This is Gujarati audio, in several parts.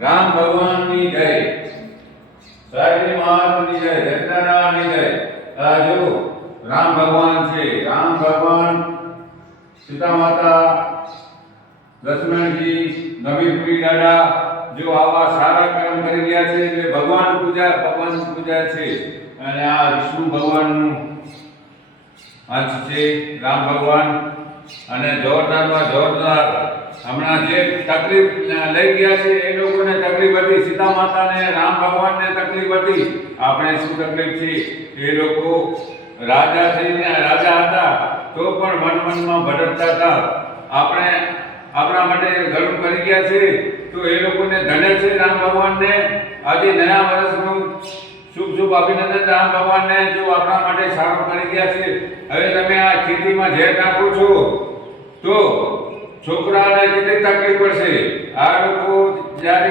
રામ ભગવાનની જય, સારી મહારાજની જય, દશનારાયણની જય. આ જો રામ ભગવાન છે. રામ ભગવાન, સીતા માતા, લક્ષ્મણજી, નબીપુરી દાદા જો આવા સારા કર્મ કરી રહ્યા છે એટલે ભગવાન પૂજા છે. અને આ વિષ્ણુ ભગવાનનું અંશ છે રામ ભગવાન. અને જોરદારમાં જોરદાર હમણાં જે તકલીફ લઈ ગયા છે એ લોકોને તકલીફ હતી, સીતા માતાને, રામ ભગવાનને તકલીફ હતી. આપણે શું તકલીફ છે? એ લોકો રાજા થઈને રાજા હતા તો પણ મનમાં ભટકતા હતા. આપણે આપણા માટે ઘણું કરી ગયા છે તો એ લોકોને ધન્ય છે રામ ભગવાનને. આજે નયા વર્ષનું શુભ શુભ અભિનંદન રામ ભગવાનને, જો આપણા માટે સારું કરી ગયા છે. હવે તમે આ ખેતીમાં ઝેર નાખો છો તો છોકરાને કેટલી તકલીફ પડશે. આ લોકો જ્યારે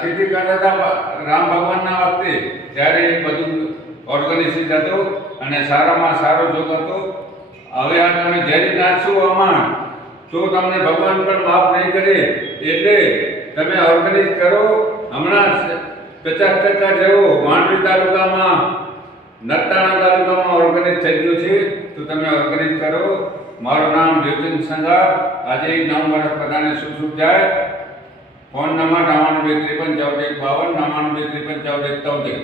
ખેતી કરતા હતા રામ ભગવાનના વખતે ત્યારે બધું ઓર્ગેનિક હતો અને સારામાં સારો જોગ હતો. હવે આ તમે ઝેરી નાખશો આમાં તો તમને ભગવાન પણ માફ નહીં કરે. એટલે તમે ઓર્ગેનિક કરો. હમણાં 50% જેવો માંડવી તાલુકામાં, નખત્રાણા તાલુકામાં ઓર્ગેનિક થઈ ગયું છે તો તમે ઓર્ગેનિક કરો. મારું નામ દેવચંદ સંઘાર. આજે 9 વર્ષ બધાને શુભ શુભ જાય. Phone number 99535451 99535473.